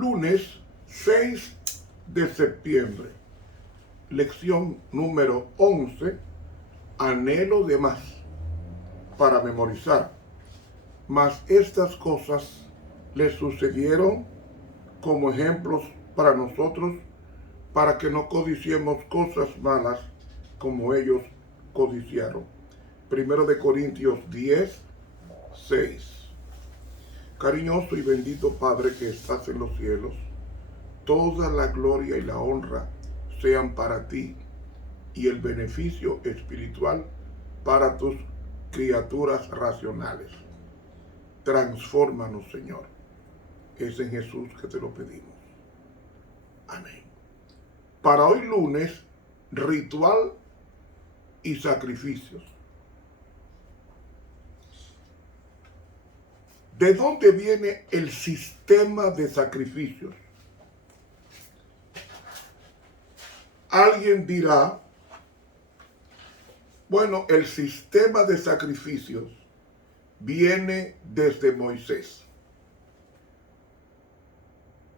lunes 6 de septiembre, lección número 11, anhelo de más, para memorizar. Mas estas cosas le sucedieron como ejemplos para nosotros, para que no codiciemos cosas malas como ellos codiciaron. Primero de Corintios 10, 6. Cariñoso y bendito Padre que estás en los cielos, toda la gloria y la honra sean para ti y el beneficio espiritual para tus criaturas racionales. Transfórmanos, Señor. Es en Jesús que te lo pedimos. Amén. Para hoy lunes, ritual y sacrificios. ¿De dónde viene el sistema de sacrificios? Alguien dirá, bueno, el sistema de sacrificios viene desde Moisés.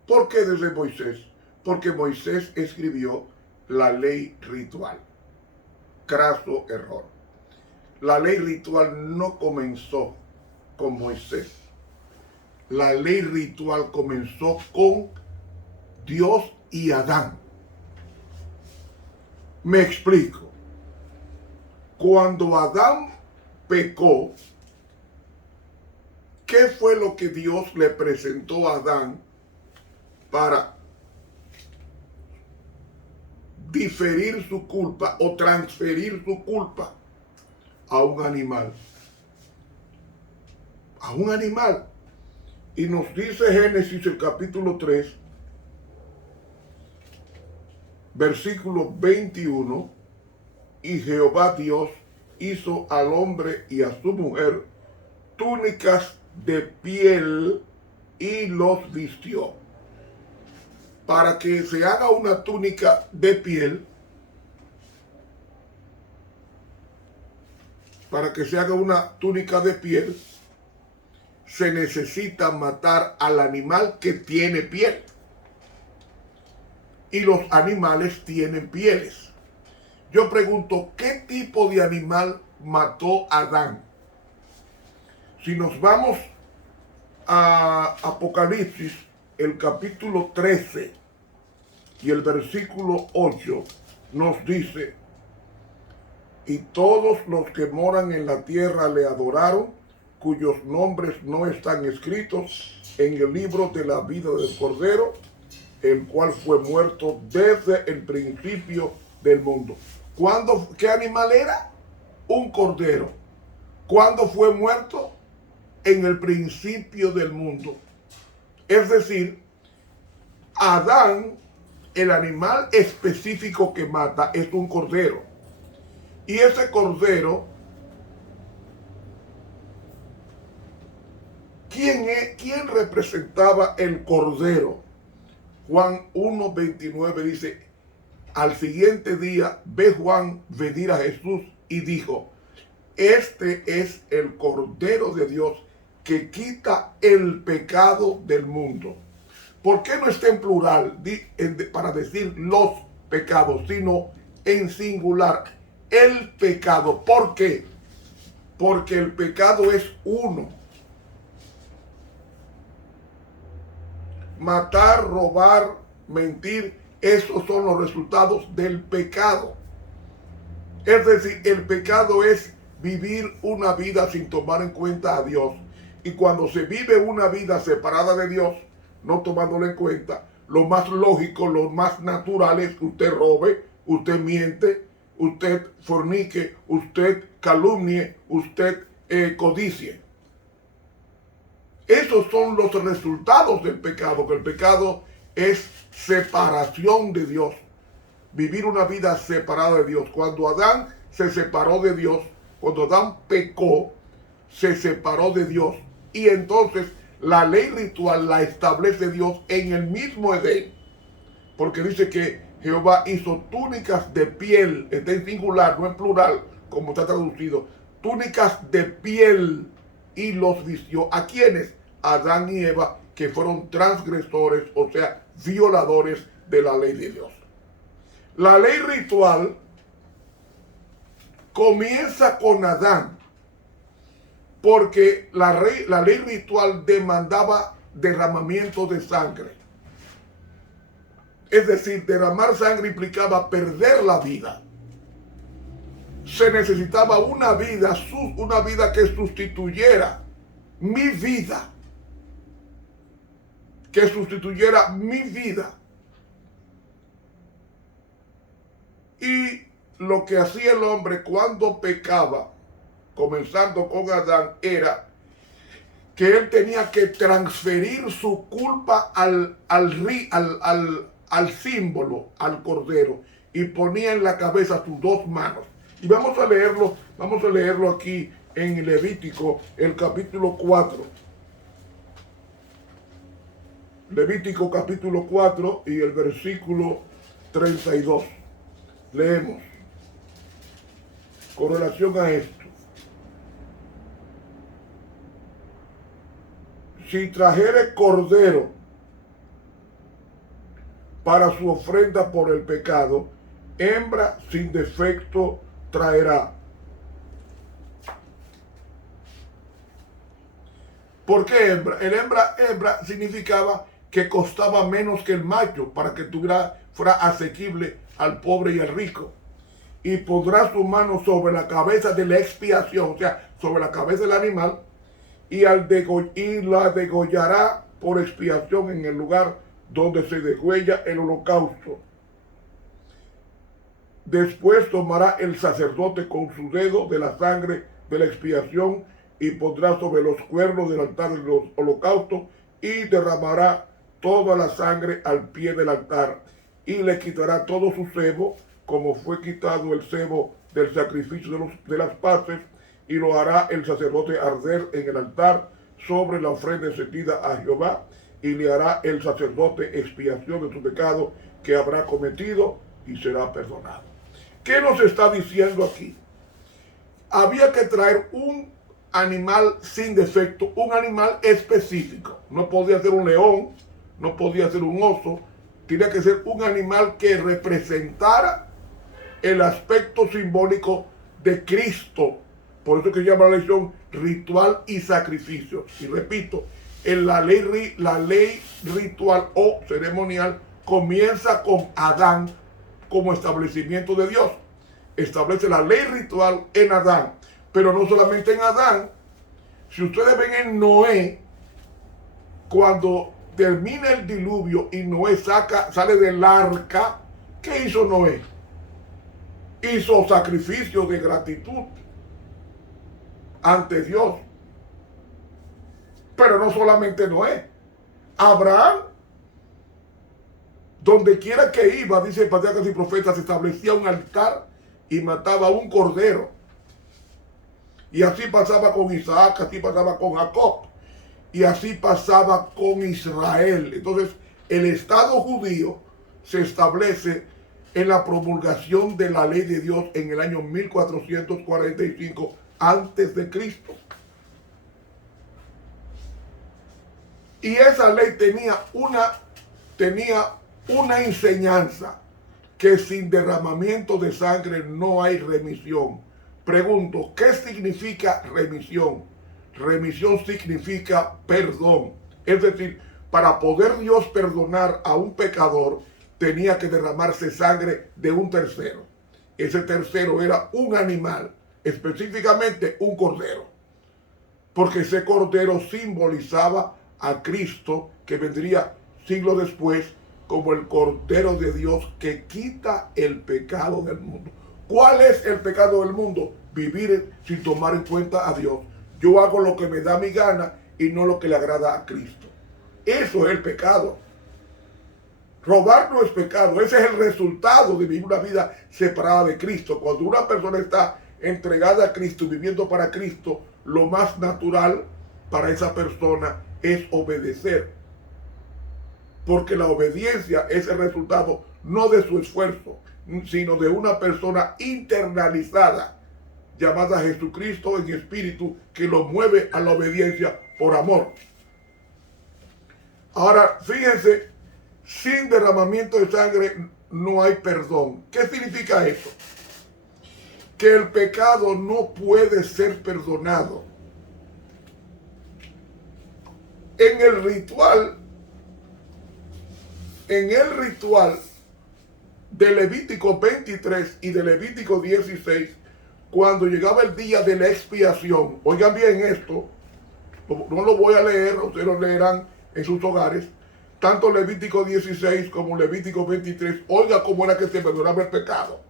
¿Por qué desde Moisés? Porque Moisés escribió la ley ritual. Craso error. La ley ritual no comenzó con Moisés. La ley ritual comenzó con Dios y Adán. Me explico. Cuando Adán pecó, ¿qué fue lo que Dios le presentó a Adán para diferir su culpa o transferir su culpa? A un animal. A un animal. Y nos dice Génesis el capítulo 3, versículo 21, y Jehová Dios hizo al hombre y a su mujer túnicas de piel y los vistió. Para que se haga una túnica de piel, se necesita matar al animal que tiene piel. Y los animales tienen pieles. Yo pregunto, ¿qué tipo de animal mató Adán? Si nos vamos a Apocalipsis, el capítulo 13 y el versículo 8, nos dice, y todos los que moran en la tierra le adoraron, cuyos nombres no están escritos en el libro de la vida del Cordero, el cual fue muerto desde el principio del mundo. ¿Qué animal era? Un cordero. ¿Cuándo fue muerto? En el principio del mundo. Es decir, Adán, el animal específico que mata es un cordero. Y ese cordero, ¿quién representaba el cordero? Juan 1:29 dice, al siguiente día ve Juan venir a Jesús y dijo, este es el Cordero de Dios que quita el pecado del mundo. ¿Por qué no está en plural para decir los pecados, sino en singular? El pecado. ¿Por qué? Porque el pecado es uno. Matar, robar, mentir, esos son los resultados del pecado. Es decir, el pecado es vivir una vida sin tomar en cuenta a Dios. Y cuando se vive una vida separada de Dios, no tomándolo en cuenta, lo más lógico, lo más natural es que usted robe, usted miente, usted fornique, usted calumnie, usted codicie. Esos son los resultados del pecado, que el pecado es separación de Dios, vivir una vida separada de Dios. Cuando Adán se separó de Dios, cuando Adán pecó, se separó de Dios. Y entonces la ley ritual la establece Dios en el mismo Edén, porque dice que Jehová hizo túnicas de piel, está en singular, no en plural, como está traducido, túnicas de piel y los vistió. ¿A quiénes? Adán y Eva, que fueron transgresores, o sea, violadores de la ley de Dios. La ley ritual comienza con Adán, porque la ley ritual demandaba derramamiento de sangre. Es decir, derramar sangre implicaba perder la vida. Se necesitaba una vida que sustituyera mi vida. Que sustituyera mi vida. Y lo que hacía el hombre cuando pecaba, comenzando con Adán, era que él tenía que transferir su culpa al símbolo, al cordero, y ponía en la cabeza sus dos manos. Y vamos a leerlo aquí en Levítico, el capítulo 4. Levítico capítulo 4 y el versículo 32. Leemos con relación a esto. Si trajere cordero para su ofrenda por el pecado, hembra sin defecto traerá. ¿Por qué hembra? El hembra significaba que costaba menos que el macho para que fuera asequible al pobre y al rico. Y pondrá su mano sobre la cabeza de la expiación, o sea, sobre la cabeza del animal, y la degollará por expiación en el lugar donde se degüella el holocausto. Después tomará el sacerdote con su dedo de la sangre de la expiación y pondrá sobre los cuernos del altar de los holocaustos y derramará toda la sangre al pie del altar y le quitará todo su sebo, como fue quitado el sebo del sacrificio de las paces, y lo hará el sacerdote arder en el altar sobre la ofrenda encendida a Jehová, y le hará el sacerdote expiación de su pecado que habrá cometido y será perdonado. ¿Qué nos está diciendo aquí? Había que traer un animal sin defecto, un animal específico. No podía ser un león, no podía ser un oso, tenía que ser un animal que representara el aspecto simbólico de Cristo. Por eso que llama la lección ritual y sacrificio. Y repito, en la ley ritual o ceremonial comienza con Adán como establecimiento de Dios. Establece la ley ritual en Adán, pero no solamente en Adán. Si ustedes ven en Noé, cuando termina el diluvio y Noé sale del arca, ¿qué hizo Noé? Hizo sacrificio de gratitud ante Dios. Pero no solamente Noé, Abraham, donde quiera que iba, dice el patriarcas y profetas, establecía un altar y mataba un cordero. Y así pasaba con Isaac, así pasaba con Jacob, y así pasaba con Israel. Entonces, el Estado judío se establece en la promulgación de la ley de Dios en el año 1445 antes de Cristo. Y esa ley tenía una enseñanza, que sin derramamiento de sangre no hay remisión. Pregunto, ¿qué significa remisión? Remisión significa perdón. Es decir, para poder Dios perdonar a un pecador, tenía que derramarse sangre de un tercero. Ese tercero era un animal, específicamente un cordero. Porque ese cordero simbolizaba a Cristo, que vendría siglos después como el Cordero de Dios que quita el pecado del mundo. ¿Cuál es el pecado del mundo? Vivir sin tomar en cuenta a Dios. Yo hago lo que me da mi gana y no lo que le agrada a Cristo. Eso es el pecado. Robar no es pecado. Ese es el resultado de vivir una vida separada de Cristo. Cuando una persona está entregada a Cristo, viviendo para Cristo, lo más natural para esa persona es obedecer. Porque la obediencia es el resultado no de su esfuerzo, sino de una persona internalizada, llamada Jesucristo en espíritu, que lo mueve a la obediencia por amor. Ahora, fíjense, sin derramamiento de sangre no hay perdón. ¿Qué significa eso? Que el pecado no puede ser perdonado. En el ritual de Levítico 23 y de Levítico 16, cuando llegaba el día de la expiación, oigan bien esto, no lo voy a leer, ustedes lo leerán en sus hogares, tanto Levítico 16 como Levítico 23, oiga cómo era que se perdonaba el pecado.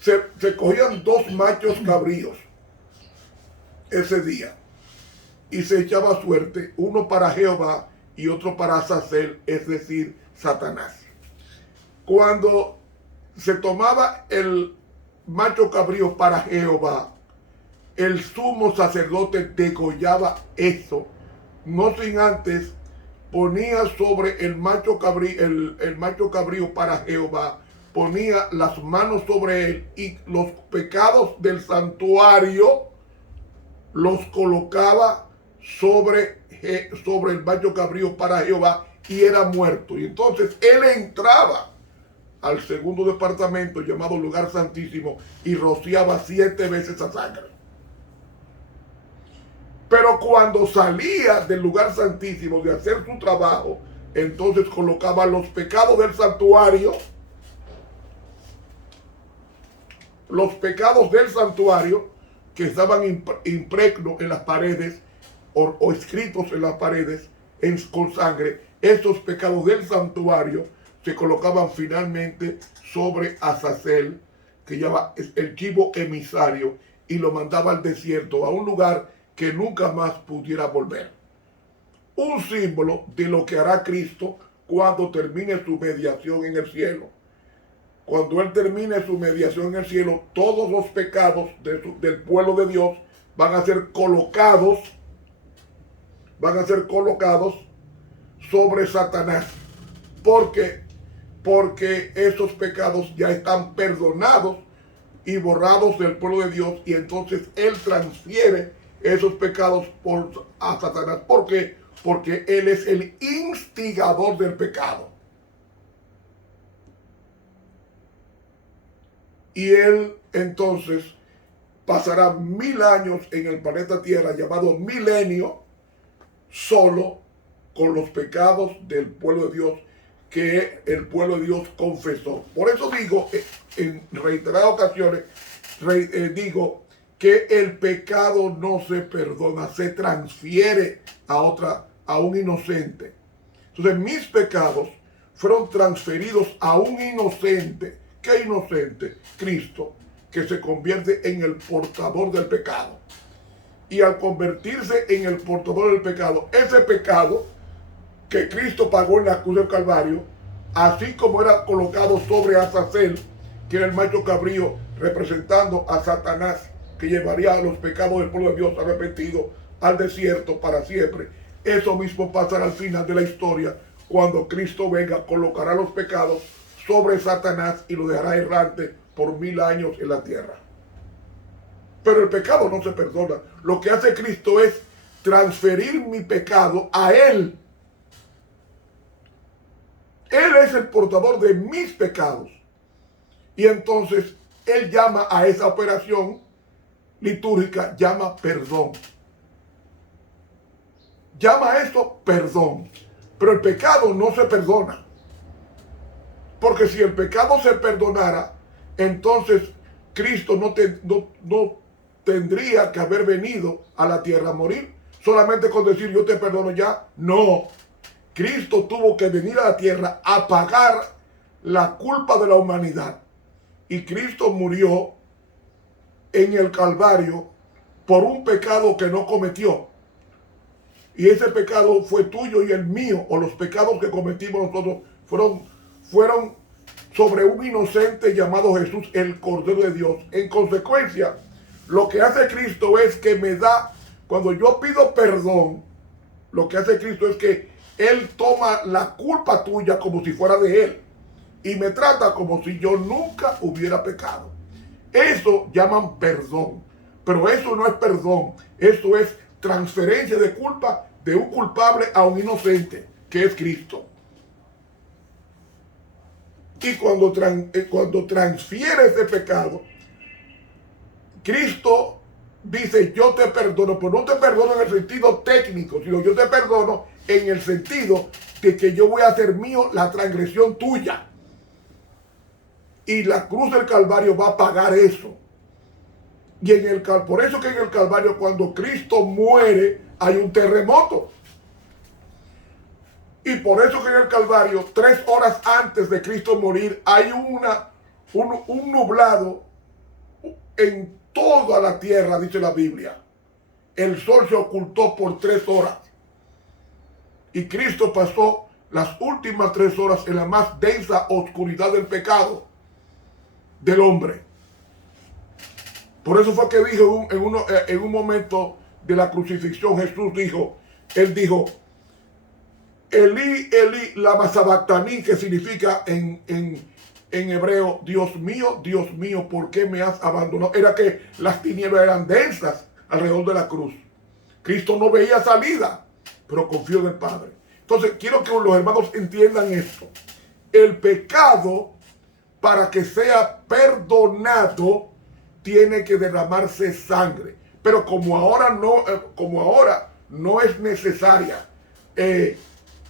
Se cogían 2 machos cabríos ese día y se echaba suerte, uno para Jehová y otro para Azazel, es decir, Satanás. Cuando se tomaba el macho cabrío para Jehová, el sumo sacerdote degollaba eso, no sin antes ponía sobre el macho cabrío para Jehová, ponía las manos sobre él y los pecados del santuario los colocaba sobre el macho cabrío para Jehová y era muerto. Y entonces él entraba al segundo departamento llamado lugar santísimo y rociaba 7 veces la sangre. Pero cuando salía del lugar santísimo de hacer su trabajo, entonces colocaba los pecados del santuario, que estaban impregnos en las paredes o escritos en las paredes con sangre, estos pecados del santuario se colocaban finalmente sobre Azazel, que llama el chivo emisario, y lo mandaba al desierto, a un lugar que nunca más pudiera volver. Un símbolo de lo que hará Cristo cuando termine su mediación en el cielo. Cuando Él termine su mediación en el cielo, todos los pecados del pueblo de Dios van a ser colocados sobre Satanás. Porque esos pecados ya están perdonados y borrados del pueblo de Dios, y entonces Él transfiere esos pecados a Satanás. ¿Por qué? Porque Él es el instigador del pecado. Y Él entonces pasará 1000 años en el planeta Tierra, llamado milenio, solo con los pecados del pueblo de Dios que el pueblo de Dios confesó. Por eso digo, en reiteradas ocasiones, digo que el pecado no se perdona, se transfiere a un inocente. Entonces mis pecados fueron transferidos a un inocente. ¿Qué inocente? Cristo, que se convierte en el portador del pecado. Y al convertirse en el portador del pecado, ese pecado que Cristo pagó en la cruz del Calvario, así como era colocado sobre Azazel, que era el macho cabrío representando a Satanás, que llevaría los pecados del pueblo de Dios arrepentido al desierto para siempre. Eso mismo pasará al final de la historia, cuando Cristo venga, colocará los pecados sobre Satanás y lo dejará errante por 1000 años en la tierra. Pero el pecado no se perdona. Lo que hace Cristo es transferir mi pecado a Él. Él es el portador de mis pecados. Y entonces Él llama a esa operación litúrgica, llama perdón. Llama a esto perdón. Pero el pecado no se perdona. Porque si el pecado se perdonara, entonces Cristo no tendría que haber venido a la tierra a morir. Solamente con decir yo te perdono ya. No. Cristo tuvo que venir a la tierra a pagar la culpa de la humanidad. Y Cristo murió en el Calvario por un pecado que no cometió. Y ese pecado fue tuyo y el mío, o los pecados que cometimos nosotros fueron sobre un inocente llamado Jesús, el Cordero de Dios. En consecuencia, lo que hace Cristo es que me da, cuando yo pido perdón, lo que hace Cristo es que Él toma la culpa tuya como si fuera de Él y me trata como si yo nunca hubiera pecado. Eso llaman perdón, pero eso no es perdón, eso es transferencia de culpa de un culpable a un inocente, que es Cristo. Y cuando transfiere ese pecado, Cristo dice, yo te perdono, pero no te perdono en el sentido técnico, sino yo te perdono en el sentido de que yo voy a hacer mío la transgresión tuya. Y la cruz del Calvario va a pagar eso. Y por eso que en el Calvario, cuando Cristo muere, hay un terremoto. Y por eso que en el Calvario, 3 horas antes de Cristo morir, hay un nublado en toda la tierra, dice la Biblia. El sol se ocultó por 3 horas. Y Cristo pasó las últimas 3 horas en la más densa oscuridad del pecado del hombre. Por eso fue que dijo en un momento de la crucifixión, Jesús dijo, él dijo, Elí, Elí, lama sabactaní, que significa en hebreo, Dios mío, ¿por qué me has abandonado? Era que las tinieblas eran densas alrededor de la cruz. Cristo no veía salida, pero confió en el Padre. Entonces, quiero que los hermanos entiendan esto. El pecado, para que sea perdonado, tiene que derramarse sangre. Pero como ahora no es necesaria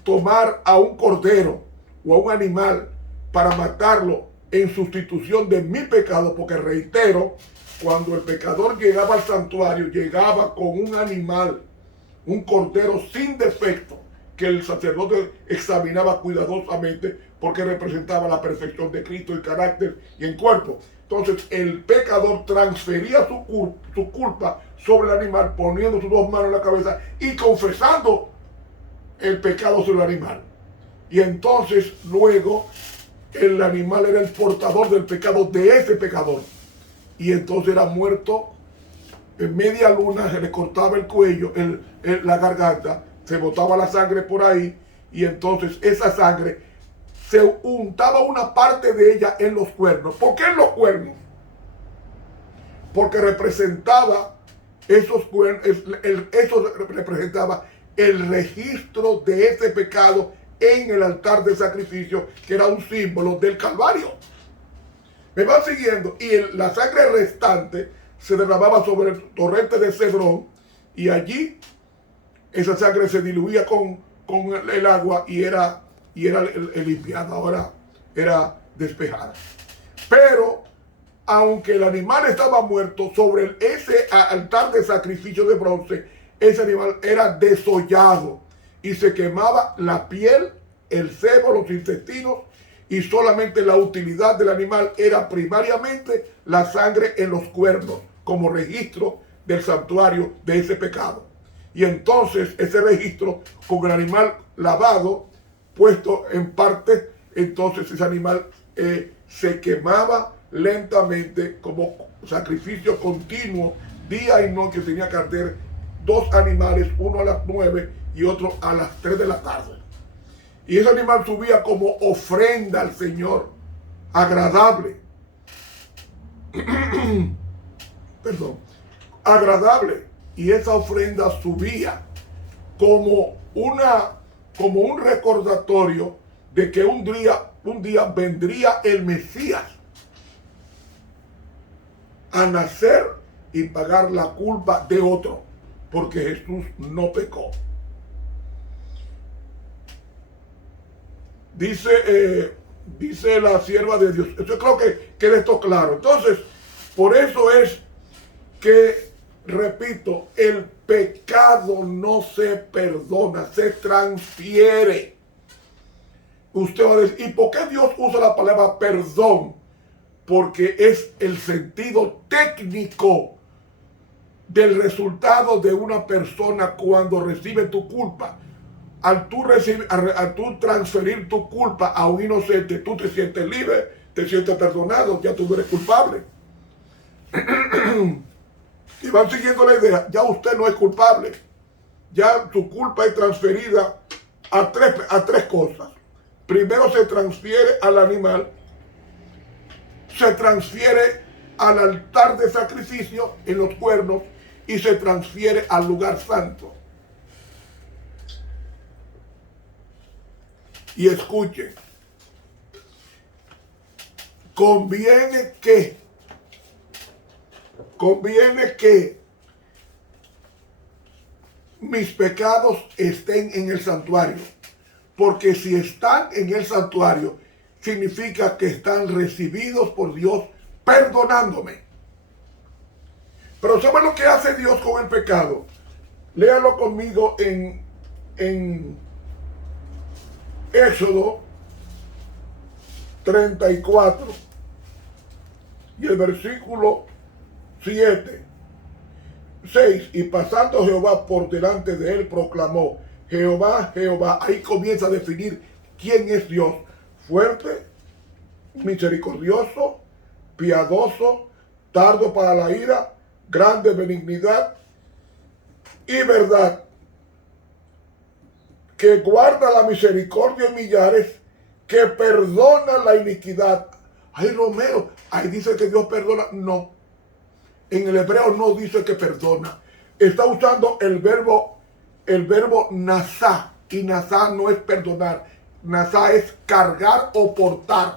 tomar a un cordero o a un animal para matarlo en sustitución de mi pecado, porque reitero, cuando el pecador llegaba al santuario, llegaba con un animal, un cordero sin defecto, que el sacerdote examinaba cuidadosamente porque representaba la perfección de Cristo en carácter y en cuerpo. Entonces el pecador transfería su culpa sobre el animal, poniendo sus 2 manos en la cabeza y confesando el pecado sobre el animal. Y entonces luego el animal era el portador del pecado de ese pecador. Y entonces era muerto en media luna, se le cortaba el cuello, la garganta, se botaba la sangre por ahí, y entonces esa sangre se untaba una parte de ella en los cuernos. ¿Por qué en los cuernos? Porque representaba esos cuernos, eso representaba el registro de ese pecado en el altar de sacrificio, que era un símbolo del Calvario. ¿Me van siguiendo? Y la sangre restante se derramaba sobre el torrente de Cedrón, y allí esa sangre se diluía con el agua y era limpiada, ahora era despejada. Pero aunque el animal estaba muerto, sobre ese altar de sacrificio de bronce, ese animal era desollado y se quemaba la piel, el sebo, los intestinos, y solamente la utilidad del animal era primariamente la sangre en los cuernos, como registro del santuario de ese pecado. Y entonces ese registro, con el animal lavado, puesto en parte, entonces ese animal se quemaba lentamente como sacrificio continuo, día y noche. Tenía que arder 2 animales, uno a las 9 y otro a las 3 de la tarde. Y ese animal subía como ofrenda al Señor, agradable. Perdón, agradable. Y esa ofrenda subía como un recordatorio de que un día vendría el Mesías a nacer y pagar la culpa de otro, porque Jesús no pecó. Dice la sierva de Dios. Yo creo que queda esto claro. Entonces, por eso es que, repito, el pecado no se perdona, se transfiere. Usted va a decir, ¿y por qué Dios usa la palabra perdón? Porque es el sentido técnico del resultado de una persona cuando recibe tu culpa. Al tú transferir tu culpa a un inocente, tú te sientes libre, te sientes perdonado, ya tú no eres culpable. Y van siguiendo la idea, ya usted no es culpable. Ya su culpa es transferida a tres cosas. Primero se transfiere al animal, se transfiere al altar de sacrificio en los cuernos y se transfiere al lugar santo. Y escuchen, conviene que mis pecados estén en el santuario, porque si están en el santuario, significa que están recibidos por Dios perdonándome. Pero ¿saben lo que hace Dios con el pecado? Léalo conmigo en Éxodo 34 y el versículo 7, 6. Y pasando Jehová por delante de él, proclamó: Jehová, Jehová. Ahí comienza a definir quién es Dios: fuerte, misericordioso, piadoso, tardo para la ira, grande benignidad y verdad, que guarda la misericordia en millares, que perdona la iniquidad. Ay, Romero, ahí dice que Dios perdona. No, en el hebreo no dice que perdona. Está usando el verbo nasá, y nasá no es perdonar. Nasá es cargar o portar.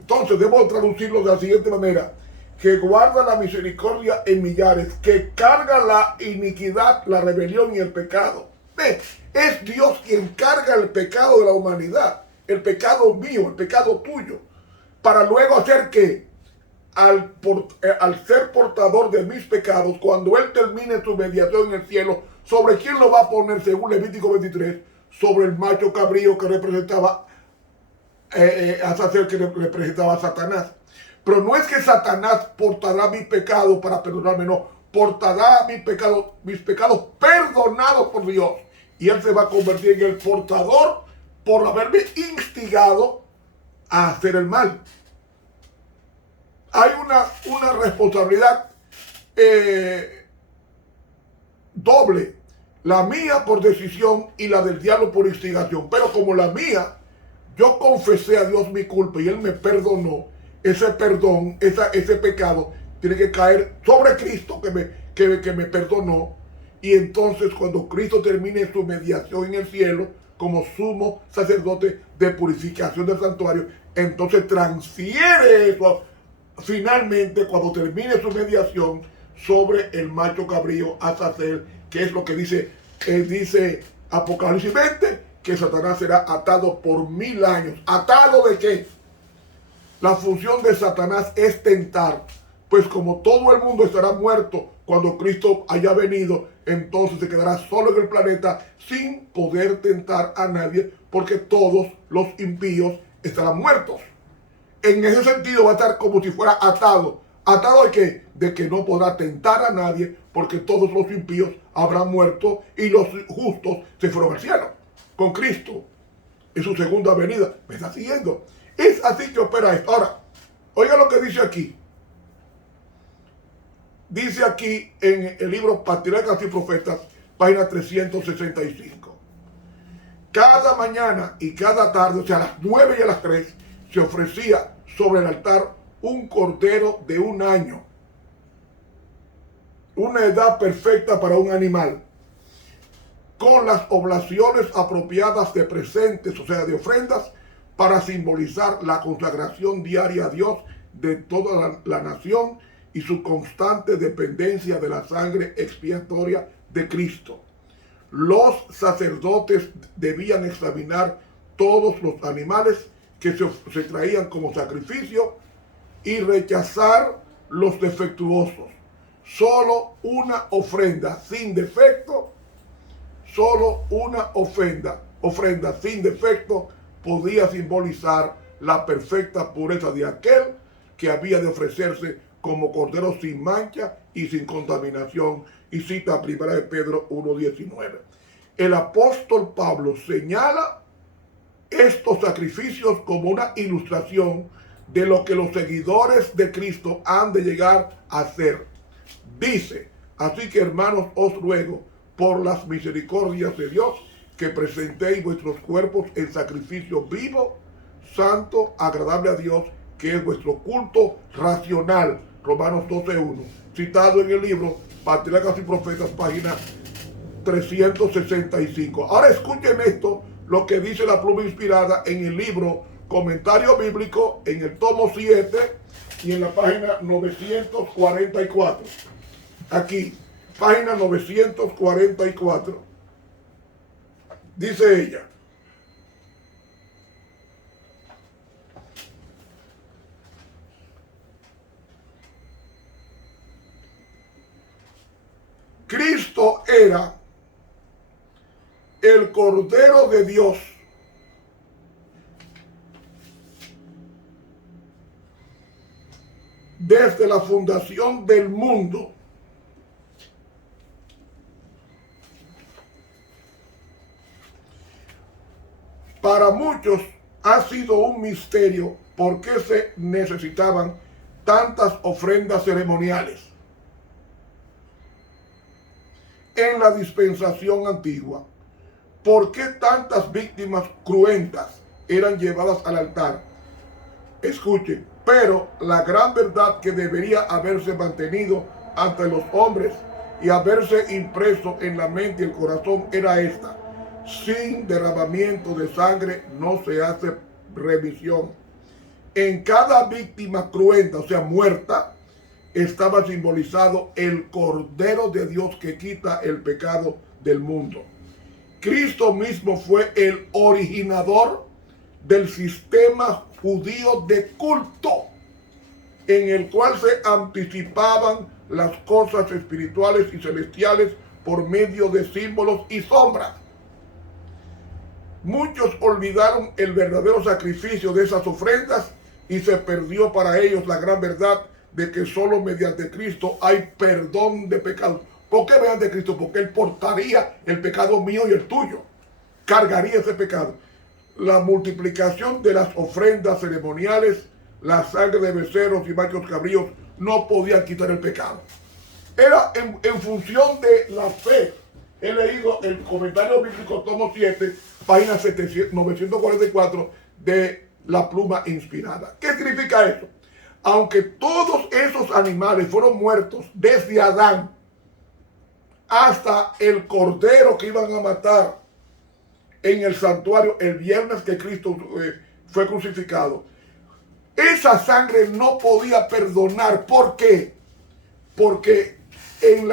Entonces debo traducirlo de la siguiente manera: que guarda la misericordia en millares, que carga la iniquidad, la rebelión y el pecado. ¿Ve? Es Dios quien carga el pecado de la humanidad, el pecado mío, el pecado tuyo, para luego hacer que al ser portador de mis pecados, cuando Él termine su mediación en el cielo, ¿sobre quién lo va a poner según Levítico 23? Sobre el macho cabrío que representaba que representaba a Satanás. Pero no es que Satanás portará mi pecado para perdonarme, no. Portará mis pecados perdonados por Dios. Y Él se va a convertir en el portador por haberme instigado a hacer el mal. Hay una responsabilidad doble. La mía por decisión y la del diablo por instigación. Pero como la mía, yo confesé a Dios mi culpa y Él me perdonó. Ese perdón, ese pecado tiene que caer sobre Cristo que me perdonó. Y entonces cuando Cristo termine su mediación en el cielo como sumo sacerdote de purificación del santuario, entonces transfiere eso finalmente, cuando termine su mediación, sobre el macho cabrío Azazel, que es lo que dice Apocalipsis 20, que Satanás será atado por 1000 años. ¿Atado de qué? La función de Satanás es tentar, pues como todo el mundo estará muerto cuando Cristo haya venido, entonces se quedará solo en el planeta sin poder tentar a nadie, porque todos los impíos estarán muertos. En ese sentido va a estar como si fuera atado. ¿Atado de qué? De que no podrá tentar a nadie, porque todos los impíos habrán muerto y los justos se fueron al cielo con Cristo en su segunda venida. ¿Me está siguiendo? Es así que opera esto. Ahora, oiga lo que dice aquí. Dice aquí en el libro Patriarcas y Profetas, página 365. Cada mañana y cada tarde, o sea, a las 9 y a las 3, se ofrecía sobre el altar un cordero de 1 año. Una edad perfecta para un animal, con las oblaciones apropiadas de presentes, o sea, de ofrendas, para simbolizar la consagración diaria a Dios de toda la nación y su constante dependencia de la sangre expiatoria de Cristo. Los sacerdotes debían examinar todos los animales que se traían como sacrificio y rechazar los defectuosos. Solo una ofrenda sin defecto, solo una ofrenda sin defecto podía simbolizar la perfecta pureza de aquel que había de ofrecerse como cordero sin mancha y sin contaminación. Y cita 1 de Pedro 1:19. El apóstol Pablo señala estos sacrificios como una ilustración de lo que los seguidores de Cristo han de llegar a ser. Dice: así que, hermanos, os ruego por las misericordias de Dios que presentéis vuestros cuerpos en sacrificio vivo, santo, agradable a Dios, que es vuestro culto racional. Romanos 12:1, citado en el libro Patriarcas y Profetas, página 365. Ahora escuchen esto, lo que dice la pluma inspirada en el libro Comentario Bíblico, en el tomo 7 y en la página 944. Aquí, página 944. Dice ella: Cristo era el Cordero de Dios desde la fundación del mundo. Para muchos ha sido un misterio por qué se necesitaban tantas ofrendas ceremoniales en la dispensación antigua. ¿Por qué tantas víctimas cruentas eran llevadas al altar? Escuchen, pero la gran verdad que debería haberse mantenido ante los hombres y haberse impreso en la mente y el corazón era esta: sin derramamiento de sangre no se hace remisión. En cada víctima cruenta, o sea, muerta, estaba simbolizado el Cordero de Dios que quita el pecado del mundo. Cristo mismo fue el originador del sistema judío de culto, en el cual se anticipaban las cosas espirituales y celestiales por medio de símbolos y sombras. Muchos olvidaron el verdadero sacrificio de esas ofrendas y se perdió para ellos la gran verdad de que solo mediante Cristo hay perdón de pecados. ¿Por qué mediante Cristo? Porque Él portaría el pecado mío y el tuyo. Cargaría ese pecado. La multiplicación de las ofrendas ceremoniales, la sangre de becerros y machos cabríos no podía quitar el pecado. Era en función de la fe. He leído el comentario bíblico tomo 7, página 944 de la pluma inspirada. ¿Qué significa eso? Aunque todos esos animales fueron muertos desde Adán hasta el cordero que iban a matar en el santuario el viernes que Cristo fue crucificado, esa sangre no podía perdonar. ¿Por qué? Porque en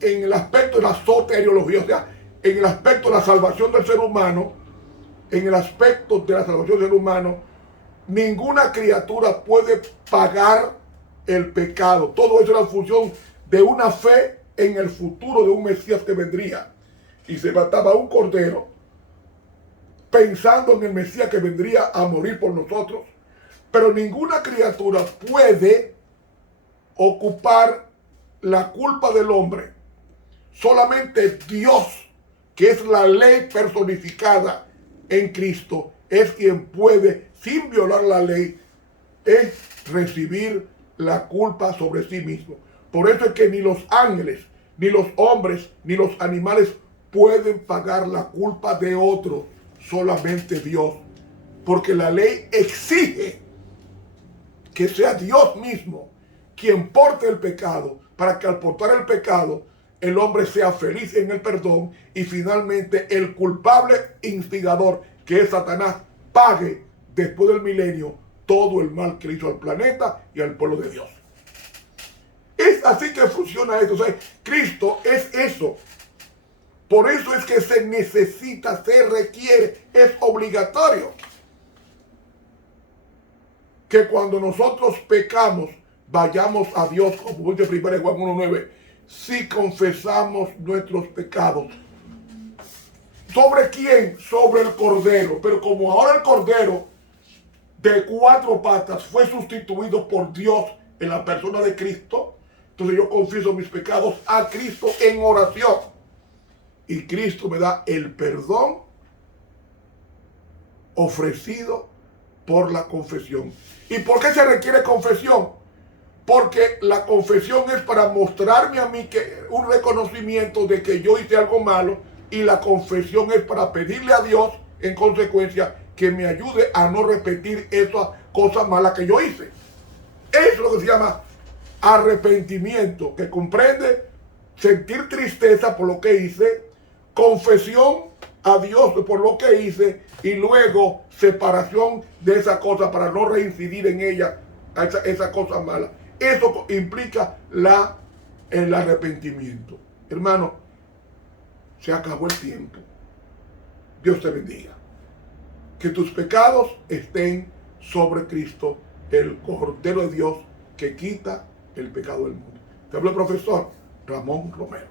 el aspecto de la soteriología, o sea, en el aspecto de la salvación del ser humano, ninguna criatura puede pagar el pecado. Todo eso era en función de una fe en el futuro de un Mesías que vendría. Y se mataba un cordero pensando en el Mesías que vendría a morir por nosotros. Pero ninguna criatura puede ocupar la culpa del hombre. Solamente Dios, que es la ley personificada en Cristo, es quien puede, sin violar la ley, recibir la culpa sobre sí mismo. Por eso es que ni los ángeles, ni los hombres, ni los animales pueden pagar la culpa de otro, solamente Dios. Porque la ley exige que sea Dios mismo quien porte el pecado, para que al portar el pecado el hombre sea feliz en el perdón y finalmente el culpable instigador, que es Satanás, pague después del milenio todo el mal que le hizo al planeta y al pueblo de Dios. Es así que funciona esto. O sea, Cristo es eso. Por eso es que se necesita, se requiere, es obligatorio que cuando nosotros pecamos vayamos a Dios, como dice 1 Juan 1:9, si confesamos nuestros pecados. ¿Sobre quién? Sobre el Cordero. Pero como ahora el Cordero de 4 patas fue sustituido por Dios en la persona de Cristo, entonces yo confieso mis pecados a Cristo en oración. Y Cristo me da el perdón ofrecido por la confesión. ¿Y por qué se requiere confesión? Porque la confesión es para mostrarme a mí que un reconocimiento de que yo hice algo malo, y la confesión es para pedirle a Dios, en consecuencia, que me ayude a no repetir esas cosas malas que yo hice. Eso es lo que se llama arrepentimiento, que comprende sentir tristeza por lo que hice, confesión a Dios por lo que hice y luego separación de esa cosa para no reincidir en ella, esa cosa mala. Eso implica el arrepentimiento. Hermano, se acabó el tiempo. Dios te bendiga. Que tus pecados estén sobre Cristo, el Cordero de Dios que quita el pecado del mundo. Te habla el profesor Ramón Romero.